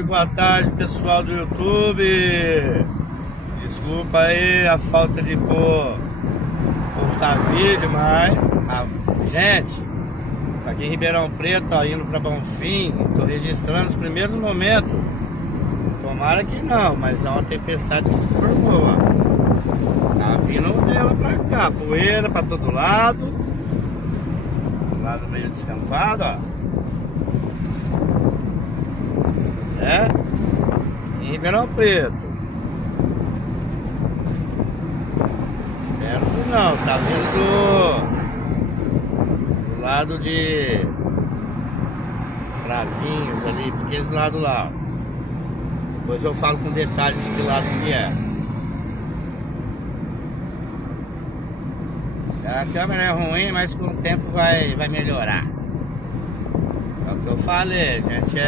boa tarde, pessoal do YouTube. Desculpa aí a falta de postar vídeo, mas gente, aqui em Ribeirão Preto, ó, indo para Bonfim, tô registrando os primeiros momentos. Tomara que não, mas é uma tempestade que se formou, ó. Tá vindo dela pra cá, poeira pra todo lado. Lado meio descampado, ó. É? Em Ribeirão Preto. Espero que não, tá vindo do lado de Bravinhos ali, porque esse lado lá, ó. Depois eu falo com detalhes de que lado que é. A câmera é ruim, mas com o tempo vai melhorar. É o que eu falei, gente,